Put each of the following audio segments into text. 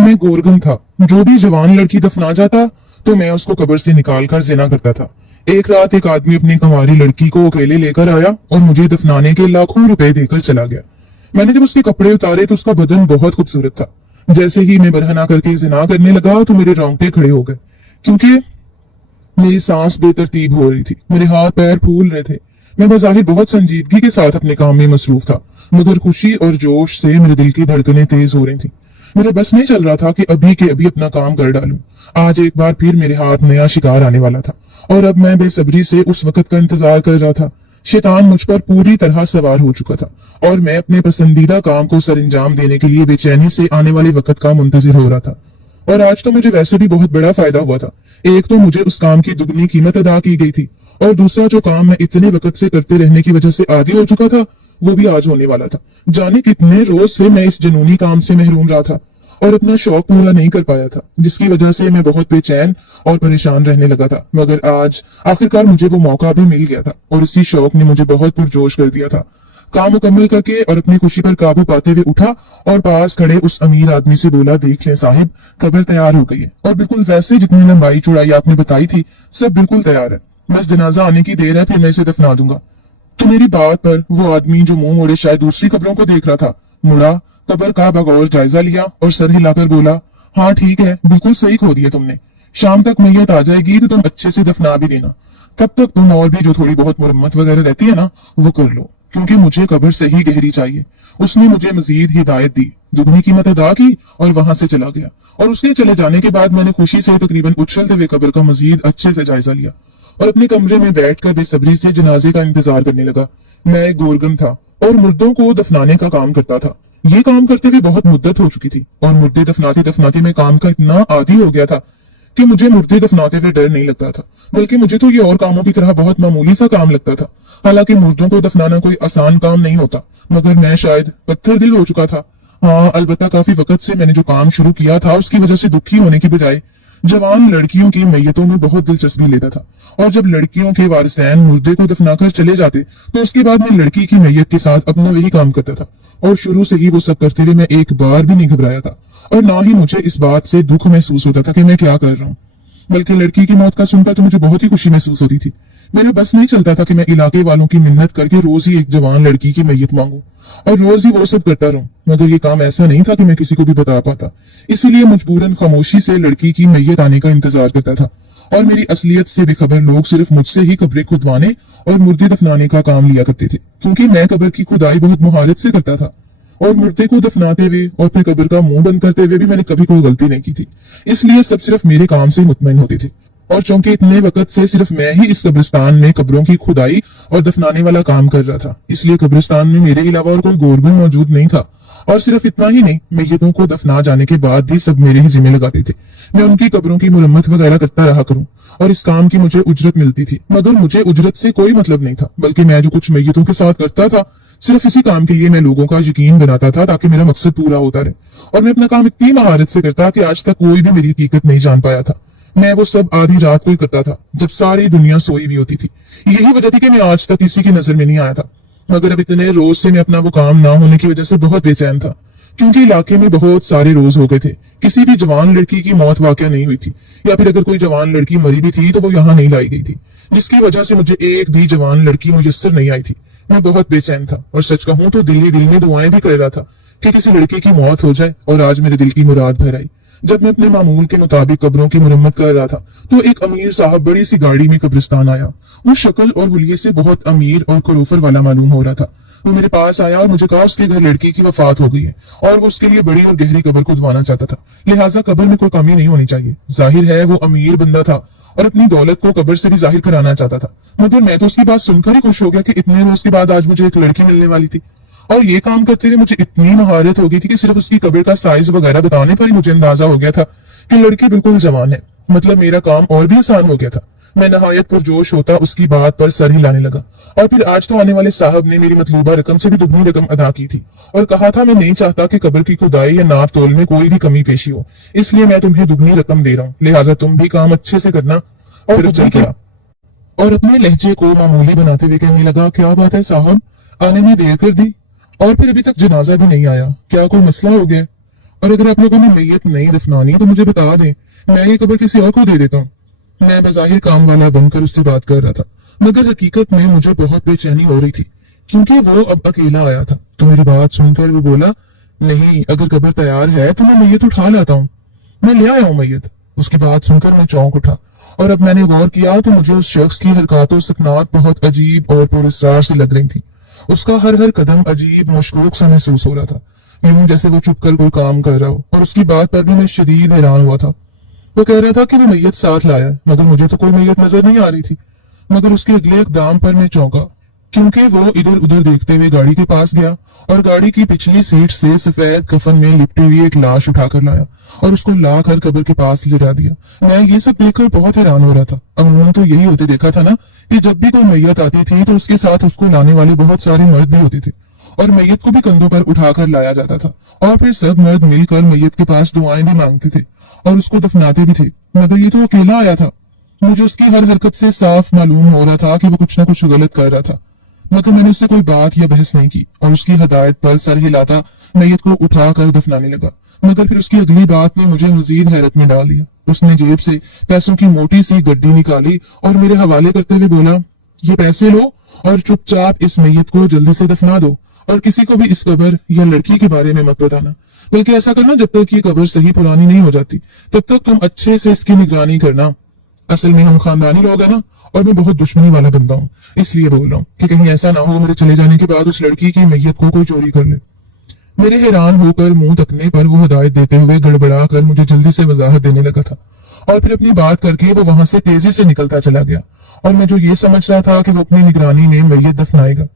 मैं गोरगन था। जो भी जवान लड़की दफना जाता तो मैं उसको कब्र से निकाल कर जिना करता था। एक रात एक आदमी अपनी कंवारी लड़की को अकेले लेकर आया और मुझे दफनाने के लाखों रुपए देकर चला गया। मैंने जब उसके कपड़े उतारे तो उसका बदन बहुत खूबसूरत था। जैसे ही मैं बरहना करके जिना करने लगा तो मेरे रोंगटे खड़े हो गए, क्योंकि मेरी सांस बेतरतीब हो रही थी, मेरे हाथ पैर फूल रहे थे। मैं बज़ाहिर बहुत संजीदगी के साथ अपने काम में मसरूफ था, मगर खुशी और जोश से मेरे दिल की धड़कनें तेज हो रही थी। मेरे बस नहीं चल रहा था कि अभी के अभी अपना काम कर डालूं। आज एक बार फिर मेरे हाथ नया शिकार आने वाला था और अब मैं बेसब्री से उस वक्त का इंतजार कर रहा था। शैतान मुझ पर पूरी तरह सवार हो चुका था और मैं अपने पसंदीदा काम को सरंजाम देने के लिए बेचैनी से आने वाले वक्त का मुंतजिर हो रहा था। और आज तो मुझे वैसे भी बहुत बड़ा फायदा हुआ था। एक तो मुझे उस काम की दुगनी कीमत अदा की गई थी, और दूसरा जो काम मैं इतने वक्त से करते रहने की वजह से आदी हो चुका था वो भी आज होने वाला था। जाने कितने रोज से मैं इस जुनूनी काम से महरूम रहा था और अपना शौक पूरा नहीं कर पाया था, जिसकी वजह से मैं बहुत बेचैन और परेशान रहने लगा था। मगर आज आखिरकार मुझे वो मौका भी मिल गया था और इसी शौक ने मुझे बहुत पुरजोश कर दिया था। काम मुकम्मल करके और अपनी खुशी पर काबू पाते हुए उठा और पास खड़े उस अमीर आदमी से बोला, देख लें साहिब, कब्र तैयार हो गई है और बिल्कुल वैसे जितनी लंबाई चौड़ाई आपने बताई थी सब बिल्कुल तैयार है। बस जनाजा आने की देर है, फिर मैं इसे दफना दूंगा। तो मेरी बात पर वो आदमी जो मुंह मोड़े शायद दूसरी कब्रों को देख रहा था, मुड़ा, कब्र का बगौर जायजा लिया और सर हिलाकर बोला, हाँ ठीक है, बिल्कुल सही खोद दिया तुमने। शाम तक मैयत आ जाएगी तो तुम अच्छे से दफना भी देना। तब तक तुम और भी जो थोड़ी बहुत मुरम्मत वगैरह रहती है ना वो कर लो, क्योंकि मुझे कब्र सही गहरी चाहिए। उसने मुझे मजीद हिदायत दी, दुगनी कीमत अदा की और वहां से चला गया। और उसके चले जाने के बाद मैंने खुशी से तकरीबन उछलते हुए कब्र का मजीद अच्छे से जायजा लिया और अपने कमरे में बैठकर बेसब्री से जनाजे का इंतजार करने लगा। मैं एक गोरगन था और मुर्दों को दफनाने का काम करता था। ये काम करते हुए बहुत मुद्दत हो चुकी थी और मुर्दे दफनाते दफनाते मैं काम का इतना आदी हो गया था कि मुझे मुर्दे दफनाते हुए डर नहीं लगता था, बल्कि मुझे तो ये और कामों की तरह बहुत मामूली सा काम लगता था। हालांकि मुर्दों को दफनाना कोई आसान काम नहीं होता, मगर मैं शायद पत्थर दिल हो चुका था। हाँ, अलबत्ता काफी वक्त से मैंने जो काम शुरू किया था उसकी वजह से दुखी होने की बजाय जवान लड़कियों की मैयतों में बहुत दिलचस्पी लेता था। और जब लड़कियों के वारिसैन मुर्दे को दफनाकर चले जाते तो उसके बाद मैं लड़की की मैयत के साथ अपना वही काम करता था, और शुरू से ही वो सब करते हुए मैं एक बार भी नहीं घबराया था और ना ही मुझे इस बात से दुख महसूस होता था कि मैं क्या कर रहा हूँ, बल्कि लड़की की मौत का सुनकर तो मुझे बहुत ही खुशी महसूस होती थी। मेरा बस नहीं चलता था कि मैं इलाके वालों की मिन्नत करके रोज ही एक जवान लड़की की मैयत मांगू और रोज ही वो सब करता रहूं, मगर ये काम ऐसा नहीं था कि मैं किसी को भी बता पाता। इसीलिए मजबूरन खामोशी से लड़की की मैयत आने का इंतजार करता था और मेरी असलियत से बेखबर लोग सिर्फ मुझसे ही कब्रें खुदवाने और मुर्दे दफनाने का काम लिया करते थे, क्योंकि मैं कब्र की खुदाई बहुत मुहारत से करता था और मुर्दे को दफनाते हुए और फिर कब्र का मुंह बंद करते हुए भी मैंने कभी कोई गलती नहीं की थी। इसलिए सब सिर्फ मेरे काम से मुतमईन होते थे। और चूंकि इतने वक्त से सिर्फ मैं ही इस कब्रिस्तान में कब्रों की खुदाई और दफनाने वाला काम कर रहा था, इसलिए कब्रिस्तान में मेरे अलावा और कोई गोरगन मौजूद नहीं था। और सिर्फ इतना ही नहीं, मैयतों को दफना जाने के बाद भी सब मेरे ही जिम्मे लगाते थे। मैं उनकी कब्रों की मुरम्मत वगैरह करता रहा करूं और इस काम की मुझे उजरत मिलती थी, मगर मुझे उजरत से कोई मतलब नहीं था, बल्कि मैं जो कुछ मैयतों के साथ करता था सिर्फ इसी काम के लिए मैं लोगों का यकीन बनाता था ताकि मेरा मकसद पूरा होता रहे। और मैं अपना काम इतनी महारत से करता कि आज तक कोई भी मेरी हकीकत नहीं जान पाया था। मैं वो सब आधी रात को ही करता था जब सारी दुनिया सोई भी होती थी। यही वजह थी कि मैं आज तक किसी की नजर में नहीं आया था। मगर अब इतने रोज से मैं अपना वो काम ना होने की वजह से बहुत बेचैन था, क्योंकि इलाके में बहुत सारे रोज हो गए थे, किसी भी जवान लड़की की मौत वाकया नहीं हुई थी, या फिर अगर कोई जवान लड़की मरी भी थी तो वो यहाँ नहीं लाई गई थी, जिसकी वजह से मुझे एक भी जवान लड़की मुयस्सर नहीं आई थी। मैं बहुत बेचैन था और सच कहूं तो दिल ही दिल में दुआएं भी कर रहा था कि किसी लड़के की मौत हो जाए। और आज मेरे दिल की मुराद भर आई। जब मैं अपने मामूल के मुताबिक कब्रों की मुरम्मत कर रहा था तो एक अमीर साहब बड़ी सी गाड़ी में कब्रिस्तान आया। वो शक्ल और हुलिये से बहुत अमीर और करोफर वाला मालूम हो रहा था। वो मेरे पास आया और मुझे कहा उसके घर लड़की की वफात हो गई है और वो उसके लिए बड़ी और गहरी कब्र खुदवाना चाहता था, लिहाजा कब्र में कोई कमी नहीं होनी चाहिए। जाहिर है वो अमीर बंदा था और अपनी दौलत को कब्र से भी जाहिर कराना चाहता था, मगर मैं तो उसकी बात सुनकर ही खुश हो गया कि इतने रोज के बाद आज मुझे एक लड़की मिलने वाली थी। और ये काम करते हुए मुझे इतनी महारत हो गई थी कि सिर्फ उसकी कब्र का साइज वगैरह बताने पर ही मुझे अंदाजा हो गया था कि लड़की बिल्कुल जवान है। मतलब मेरा काम और भी आसान हो गया था। मैं नहायत पुरजोश होता उसकी बात पर सर हिलाने लगा। और फिर आज तो आने वाले साहब ने मेरी मतलूबा रकम से भी दुगनी रकम अदा की थी और कहा था मैं नहीं चाहता कि कब्र की खुदाई या नाप तोल में कोई भी कमी पेशी हो, इसलिए मैं तुम्हें दुगनी रकम दे रहा हूँ, लिहाजा तुम भी काम अच्छे से करना। और चल गया और अपने लहजे को मामूली बनाते हुए कहने लगा, क्या बात है साहब, आने में देर कर दी और फिर अभी तक जनाजा भी नहीं आया, क्या कोई मसला हो गया? और अगर आप लोगों ने मैयत नहीं दफनानी तो मुझे बता दें, मैं ये कब्र किसी और को दे देता हूँ। मैं बज़ाहिर काम वाला बनकर उससे बात कर रहा था, मगर हकीकत में मुझे बहुत बेचैनी हो रही थी, क्योंकि वो अब अकेला आया था। तो मेरी बात सुनकर वो बोला, नहीं, अगर कब्र तैयार है तो मैं मैयत उठा लाता हूँ। मैं ले आया हूँ मैयत। उसकी बात सुनकर मैं चौंक उठा, और अब मैंने गौर किया तो मुझे उस शख्स की हरकत और सकनात बहुत अजीब और पुरस्कार से लग रही थी। उसका हर हर कदम अजीब मशकूक सा महसूस हो रहा था, यूं जैसे वो चुप कर कोई काम कर रहा हो। और उसकी बात पर भी मैं शदीद हैरान हुआ था। वो कह रहा था कि वो मैयत साथ लाया है, मगर मुझे तो कोई मैयत नजर नहीं आ रही थी। मगर उसके अगले इकदाम पर मैं चौंका, क्योंकि वो इधर उधर देखते हुए गाड़ी के पास गया और गाड़ी की पिछली सीट से सफेद कफन में लिपटी हुई एक लाश उठाकर लाया और उसको लाकर कब्र के पास लिटा दिया। मैं ये सब देखकर बहुत हैरान हो रहा था। अमूमन तो यही होते देखा था ना कि जब भी कोई मैयत आती थी तो उसके साथ उसको लाने वाले बहुत सारे मर्द भी होते थे, और मैयत को भी कंधों पर उठाकर लाया जाता था, और फिर सब मर्द मिलकर मैयत के पास दुआएं भी मांगते थे और उसको दफनाते भी थे। मगर ये तो अकेला आया था। मुझे उसकी हर हरकत से साफ मालूम हो रहा था कि वो कुछ ना कुछ गलत कर रहा था, मगर मैंने उससे कोई बात या बहस नहीं की और उसकी हदायत पर सर हिलाता मैयत को उठाकर दफनाने लगा। मगर फिर उसकी अगली बात ने मुझे मजीद हैरत में डाल दिया। उसने जेब से पैसों की मोटी सी गड्डी निकाली और मेरे हवाले करते हुए बोला, ये पैसे लो और चुपचाप इस मैयत को जल्दी से दफना दो, और किसी को भी इस कब्र या लड़की के बारे में मत बताना। बल्कि ऐसा करना, जब तक ये कब्र सही पुरानी नहीं हो जाती तब तक तुम अच्छे से इसकी निगरानी करना। असल में हम खानदानी लोग हैं ना, और मैं बहुत दुश्मनी वाला बंदा हूँ, इसलिए बोल रहा हूँ कि कहीं ऐसा ना हो मेरे चले जाने के बाद उस लड़की की मैयत को कोई चोरी कर ले। मेरे हैरान होकर मुंह तकने पर वो हिदायत देते हुए गड़बड़ा कर मुझे जल्दी से वजाहत देने लगा था, और फिर अपनी बात करके वो वहां से तेजी से निकलता चला गया। और मैं जो ये समझ रहा था कि वो अपनी निगरानी में मैयत दफनाएगा,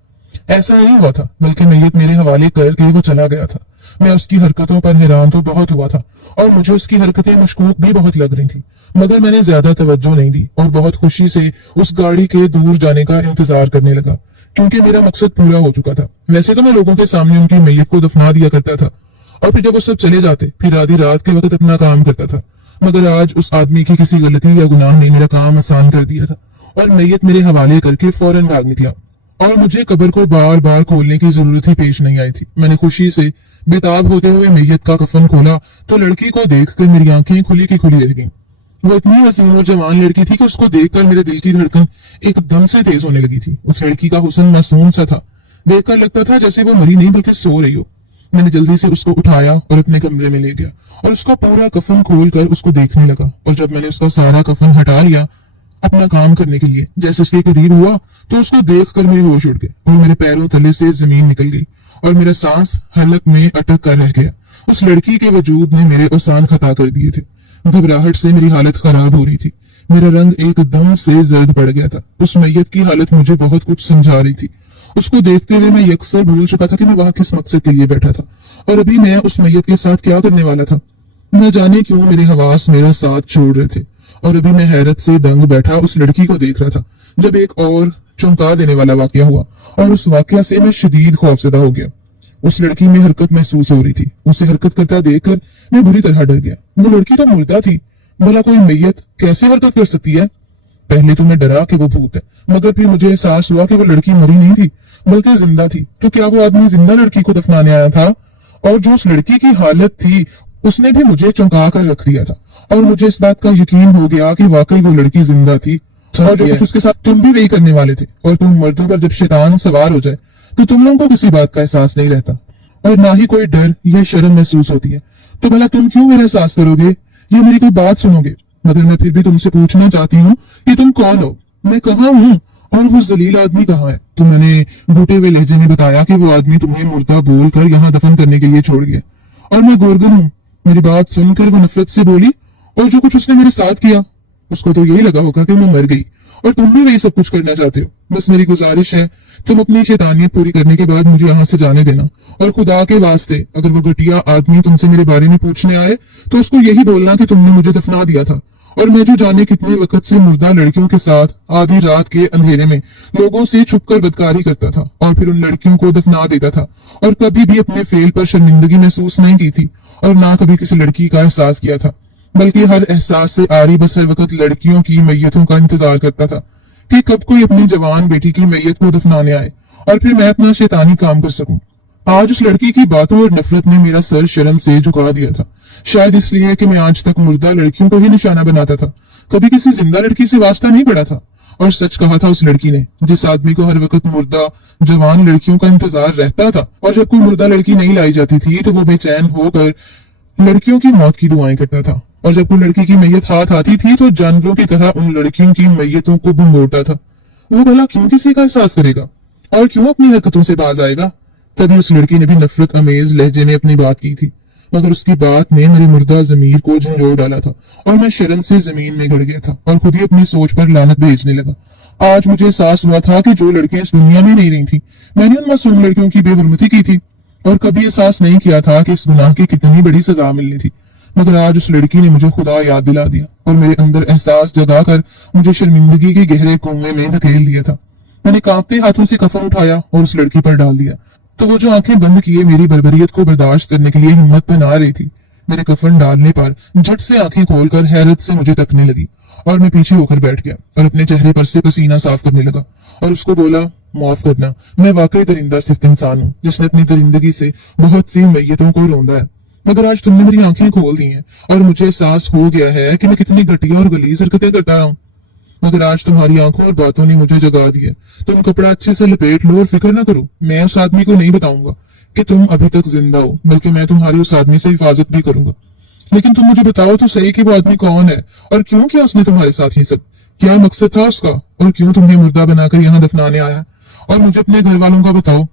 ऐसा नहीं हुआ था, बल्कि मैयत मेरे हवाले करके वो चला गया था। मैं उसकी हरकतों पर हैरान तो बहुत हुआ था, और मुझे उसकी हरकतें मशकूक भी बहुत लग रही थी, मगर मैंने ज्यादा तवज्जो नहीं दी और बहुत खुशी से उस गाड़ी के दूर जाने का इंतजार करने लगा, क्योंकि मेरा मकसद पूरा हो चुका था। वैसे तो मैं लोगों के सामने उनकी मैयत को दफना दिया करता था, और फिर जब वो सब चले जाते फिर आधी रात के वक्त अपना काम करता था। मगर आज उस आदमी की किसी गलती या गुनाह ने मेरा काम आसान कर दिया था, और मैयत मेरे हवाले करके फौरन भाग निकला, और मुझे कब्र को बार बार खोलने की जरूरत ही पेश नहीं आई थी। मैंने खुशी से बेताब होते हुए मैयत का कफन खोला तो लड़की को देखकर मेरी आंखें खुली की खुली रह गईं। वो इतनी हसीन और जवान लड़की थी कि उसको देखकर मेरे दिल की धड़कन एकदम से तेज होने लगी थी। उस लड़की का हुस्न मासूम सा था, देखकर लगता था जैसे वो मरी नहीं बल्कि सो रही हो। मैंने जल्दी से उसको उठाया और अपने कमरे में ले गया और उसका पूरा कफन खोल कर उसको देखने लगा। और जब मैंने उसका सारा कफन हटा लिया अपना काम करने के लिए, जैसे उसके करीब हुआ तो उसको देखकर मेरे होश उड़ गए और मेरे पैरों तले से जमीन निकल गई और मेरा सांस हलक में अटक कर रह गया। उस लड़की के वजूद ने मेरे औसान खता कर दिए थे। घबराहट से मेरी हालत खराब हो रही थी, मेरा रंग एकदम से जर्द पड़ गया था। उस मैयत की हालत मुझे बहुत कुछ समझा रही थी। उसको देखते हुए मैं यकसर भूल चुका था कि मैं वहां किस मकसद के लिए बैठा था, और अभी मैं उस मैयत के साथ क्या करने वाला था। न जाने क्यों मेरे हवास मेरा साथ छोड़ रहे थे, और अभी मैं हैरत से दंग बैठा उस लड़की को देख रहा था, जब एक और चौंका देने वाला वाकया हुआ, और उस वाकया से मैं शदीद खौफजदा हो गया। उस लड़की में हरकत महसूस हो रही थी। उसे हरकत करता देखकर मैं बुरी तरह डर गया। वो लड़की तो मुर्दा थी, भला कोई मैयत कैसे हरकत कर सकती है? पहले तो मैं डरा कि वो भूत है, मगर फिर मुझे एहसास हुआ कि वो लड़की मरी नहीं थी बल्कि जिंदा थी। तो क्या वो आदमी जिंदा लड़की को दफनाने आया था? और जो उस लड़की की हालत थी उसने भी मुझे चौंका कर रख दिया था, और मुझे इस बात का यकीन हो गया कि वाकई वो लड़की जिंदा थी। और जो कुछ उसके साथ तुम भी वही करने वाले थे, और तुम मर्दों पर जब शैतान सवार हो जाए तो तुम लोगों को किसी बात का एहसास नहीं रहता और ना ही कोई डर या शर्म महसूस होती है। तो भला तुम क्यों मेरा एहसास करोगे या मेरी कोई बात सुनोगे? मगर मैं फिर भी तुमसे पूछना चाहती हूँ कि तुम कौन हो, मैं कहाँ हूँ, और वो जलील आदमी कहाँ है? तो मैंने घुटे हुए लहजे में बताया कि वो आदमी तुम्हें मुर्दा बोलकर यहाँ दफन करने के लिए छोड़ गया, और मैं गोरगन हूँ। मेरी बात सुनकर वो नफरत से बोली, और जो कुछ उसने मेरे साथ किया उसको तो यही लगा होगा कि मैं मर गई, और तुम भी वही सब कुछ करना चाहते हो। बस मेरी गुजारिश है, तुम अपनी शैतानियत पूरी करने के बाद मुझे यहाँ से जाने देना, और खुदा के वास्ते अगर वो घटिया आदमी तुमसे मेरे बारे में पूछने आए तो उसको यही बोलना कि तुमने मुझे दफना दिया था, और मैं जो जाने कितने वक्त से मुर्दा लड़कियों के साथ आधी रात के अंधेरे में लोगों से छुपकर बदकारी करता था और फिर उन लड़कियों को दफना देता था, और कभी भी अपने फेल पर शर्मिंदगी महसूस नहीं की थी, और ना कभी किसी लड़की का एहसास किया था, बल्कि हर एहसास से आरी बस हर वक्त लड़कियों की मैयतों का इंतजार करता था कि कब कोई अपनी जवान बेटी की मैयत को दफनाने आए और फिर मैं अपना शैतानी काम कर सकूं। आज उस लड़की की बातों और नफरत ने मेरा सर शर्म से झुका दिया था। शायद इसलिए कि मैं आज तक मुर्दा लड़कियों को ही निशाना बनाता था, कभी किसी जिंदा लड़की से वास्ता नहीं पड़ा था। और सच कहा था उस लड़की ने, जिस आदमी को हर वक्त मुर्दा जवान लड़कियों का इंतजार रहता था, और जब कोई मुर्दा लड़की नहीं लाई जाती थी तो वो बेचैन होकर लड़कियों की मौत की दुआएं करता था। और जब कोई लड़की की मैयत हाथ आती थी तो जानवरों की तरह उन लड़कियों की मैयतों को भंगोरता था। वो भला क्यों किसी का एहसास करेगा और क्यों अपनी हरकतों से बाज आएगा? तभी उस लड़की ने भी नफरत अमेज लहजे में अपनी बात की थी, मगर उसकी बात ने मेरी मुर्दा जमीर को झंझोड़ डाला था और मैं शर्म से जमीन में गड़ गया था और खुद ही अपनी सोच पर लानत भेजने लगा। आज मुझे एहसास हुआ था कि जो लड़कियां इस दुनिया में नहीं रही थी, मैंने उन मासूम लड़कियों की बेहुरमती की थी और कभी एहसास नहीं किया था कि इस गुनाह की कितनी बड़ी सजा मिलनी थी। मगर आज उस लड़की ने मुझे खुदा याद दिला दिया और मेरे अंदर एहसास जगाकर मुझे शर्मिंदगी के गहरे कुएं में धकेल दिया था। मैंने कांपते हाथों से कफन उठाया और उस लड़की पर डाल दिया, तो वो जो आंखें बंद किए मेरी बर्बरियत को बर्दाश्त करने के लिए हिम्मत बना रही थी, मेरे कफन डालने पर झट से आंखें खोलकर हैरत से मुझे तकने लगी और मैं पीछे होकर बैठ गया और अपने चेहरे पर से पसीना साफ करने लगा और उसको बोला, माफ करना, मैं वाकई दरिंदा सिर्फ इंसान हूँ जिसने अपनी दरिंदगी से बहुत सी मैयतों को रोंदा है। मगर आज तुमने मेरी आंखें खोल दी हैं और मुझे एहसास हो गया है कि मैं कितनी घटिया और गलीज हरकतें करता रहा हूँ। मगर आज तुम्हारी आंखों और बातों ने मुझे जगा दिया। तुम कपड़ा अच्छे से लपेट लो और फिक्र न करो, मैं उस आदमी को नहीं बताऊंगा कि तुम अभी तक जिंदा हो, बल्कि मैं तुम्हारी उस आदमी से हिफाजत भी करूंगा। लेकिन तुम मुझे बताओ तो सही कि वो आदमी कौन है और क्यों किया उसने तुम्हारे साथ ये सब? क्या मकसद था उसका और क्यों तुम्हें मुर्दा बनाकर यहाँ दफनाने आया? और मुझे अपने घर वालों का बताओ,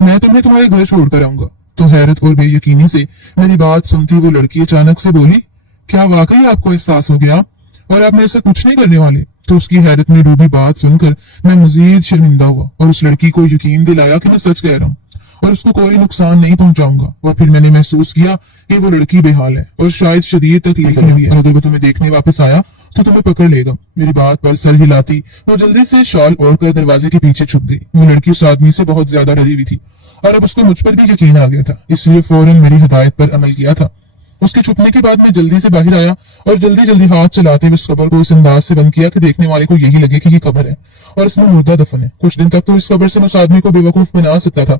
मैं तुम्हें तुम्हारे घर छोड़कर आऊंगा। तो हैरत और बेयकीनी से मेरी बात सुनती वो लड़की अचानक से बोली, क्या वाकई आपको एहसास हो गया और आप मेरे से कुछ नहीं करने वाले? तो उसकी हैरत में डूबी बात सुनकर मैं मजीद शर्मिंदा हुआ और उस लड़की को यकीन दिलाया कि मैं सच कह रहा हूँ और उसको कोई नुकसान नहीं पहुंचाऊंगा। और फिर मैंने महसूस किया कि वो लड़की बेहाल है और शायद शदीद तकलीफ में भी है, और अगर वो तुम्हें देखने वापस आया तो तुम्हें पकड़ लेगा। मेरी बात पर सर हिलाती वो जल्दी से शॉल ओढ़कर दरवाजे के पीछे छुप गई। वो लड़की उस आदमी से बहुत ज्यादा डरी हुई थी और अब उसको मुझ पर भी यकीन आ गया था, इसलिए फौरन मेरी हिदायत पर अमल किया था। उसके छुपने के बाद मैं जल्दी से बाहर आया और जल्दी जल्दी हाथ चलाते हुए उस कब्र को इस अंदाज से बंद किया कि देखने वाले को यही लगे कि ये कब्र है और इसमें मुर्दा दफन है। कुछ दिन तक तो इस कब्र से उस आदमी को बेवकूफ बना सकता था,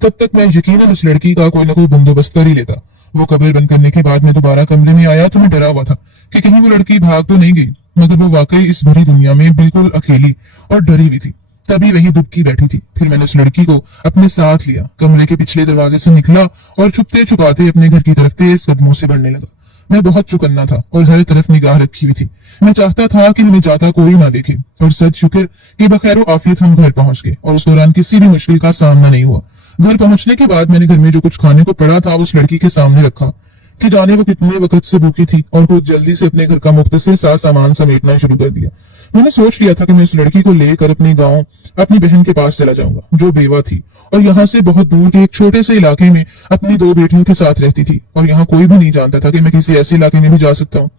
तब तक मैं यकीनन उस लड़की का कोई ना कोई बंदोबस्त कर ही लेता। वो कब्र बंद करने के बाद मैं दोबारा कमरे में आया तो मैं डरा हुआ था कि कहीं वो लड़की भाग तो नहीं गई, मगर वो वाकई इस भरी दुनिया में बिल्कुल अकेली और डरी हुई थी। तभी वही दुबकी बैठी थी। फिर मैंने उस लड़की को अपने साथ लिया, कमरे के पिछले दरवाजे से निकला और छुपते छुपाते अपने घर की तरफ तेज कदमों से बढ़ने लगा। मैं बहुत चौकन्ना था और हर तरफ निगाह रखी हुई थी। मैं चाहता था कि हमें जाता कोई ना देखे, और सच शुक्र कि बखैर आफियत हम घर पहुंच गए और उस दौरान किसी भी मुश्किल का सामना नहीं हुआ। घर पहुंचने के बाद मैंने घर में जो कुछ खाने को पड़ा था उस लड़की के सामने रखा कि जाने वो कितने वक्त से भूखी थी, और खुद जल्दी से अपने घर का मुख्तसर सा सामान समेटना शुरू कर दिया। मैंने सोच लिया था कि मैं उस लड़की को लेकर अपने गांव अपनी बहन के पास चला जाऊंगा जो बेवा थी और यहाँ से बहुत दूर के एक छोटे से इलाके में अपनी 2 बेटियों के साथ रहती थी, और यहाँ कोई भी नहीं जानता था कि मैं किसी ऐसे इलाके में भी जा सकता हूँ।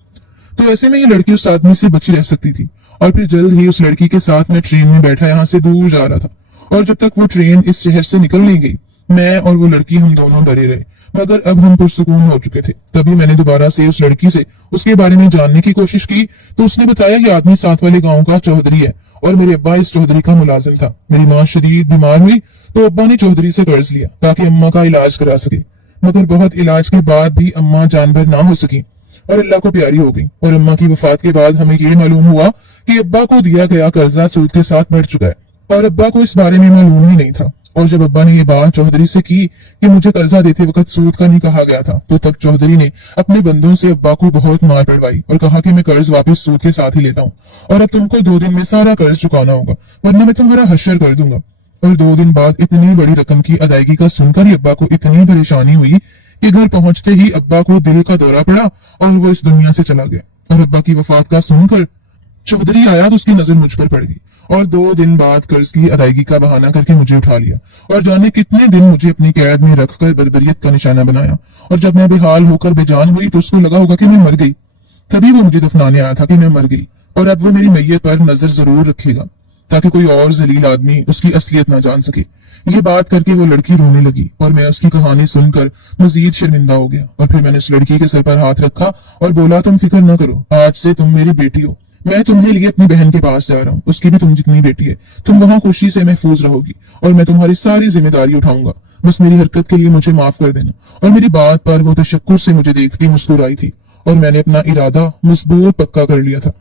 तो ऐसे में ये लड़की उस आदमी से बची रह सकती थी। और फिर जल्द ही उस लड़की के साथ मैं ट्रेन में बैठा यहाँ से दूर जा रहा था, और जब तक वो ट्रेन इस शहर से निकल नहीं गई मैं और वो लड़की हम दोनों डरे रहे, मगर अब हम पुरसुकून हो चुके थे। तभी मैंने दोबारा से उस लड़की से उसके बारे में जानने की कोशिश की तो उसने बताया कि आदमी साथ वाले गांव का चौधरी है और मेरे अब्बा इस चौधरी का मुलाजिम था। मेरी माँ शदीद बीमार हुई तो अब्बा ने चौधरी से कर्ज लिया ताकि अम्मा का इलाज करा सके, मगर बहुत इलाज के बाद भी अम्मा जानवर ना हो सकी और अल्लाह को प्यारी हो गई। और अम्मा की वफात के बाद हमें ये मालूम हुआ कि अब्बा को दिया गया कर्जा सूद के साथ बढ़ चुका है, और अब्बा को इस बारे में मालूम ही नहीं था। और जब अब्बा ने ये बात चौधरी से की कि मुझे कर्जा देते वक्त सूद का नहीं कहा गया था, तो तब चौधरी ने अपने बंदों से अब्बा को बहुत मार पड़वाई और कहा कि मैं कर्ज वापस सूद के साथ ही लेता हूँ और अब तुमको 2 दिन में सारा कर्ज चुकाना होगा, वरना मैं तुम्हारा हश्र कर दूंगा। और 2 दिन बाद इतनी बड़ी रकम की अदायगी का सुनकर ही अब्बा को इतनी परेशानी हुई कि घर पहुंचते ही अब्बा को दिल का दौरा पड़ा और वो इस दुनिया से चला गया। और अब्बा की वफात का सुनकर चौधरी आया तो उसकी नजर मुझ पर पड़ गई और 2 दिन बाद कर्ज की अदायगी का बहाना करके मुझे उठा लिया और जाने कितने दिन मुझे अपनी कैद में रखकर बर्बरियत का निशाना बनाया। और जब मैं बेहाल होकर बेजान हुई तो उसको लगा होगा कि मैं मर गई, तभी वो मुझे दफनाने आया था कि मैं मर गई, और अब वो मेरी मैयत पर नजर जरूर रखेगा ताकि कोई और जलील आदमी उसकी असलियत ना जान सके। ये बात करके वो लड़की रोने लगी और मैं उसकी कहानी सुनकर मजीद शर्मिंदा हो गया। और फिर मैंने उस लड़की के सर पर हाथ रखा और बोला, तुम फिक्र न करो, आज से तुम मेरी बेटी हो, मैं तुम्हें लिए अपनी बहन के पास जा रहा हूँ, उसकी भी तुम जितनी बेटी है। तुम वहां खुशी से महफूज रहोगी और मैं तुम्हारी सारी जिम्मेदारी उठाऊंगा। बस मेरी हरकत के लिए मुझे माफ कर देना। और मेरी बात पर वो तशक्कुर से मुझे देखती मुस्कुराई थी और मैंने अपना इरादा मजबूत पक्का कर लिया था।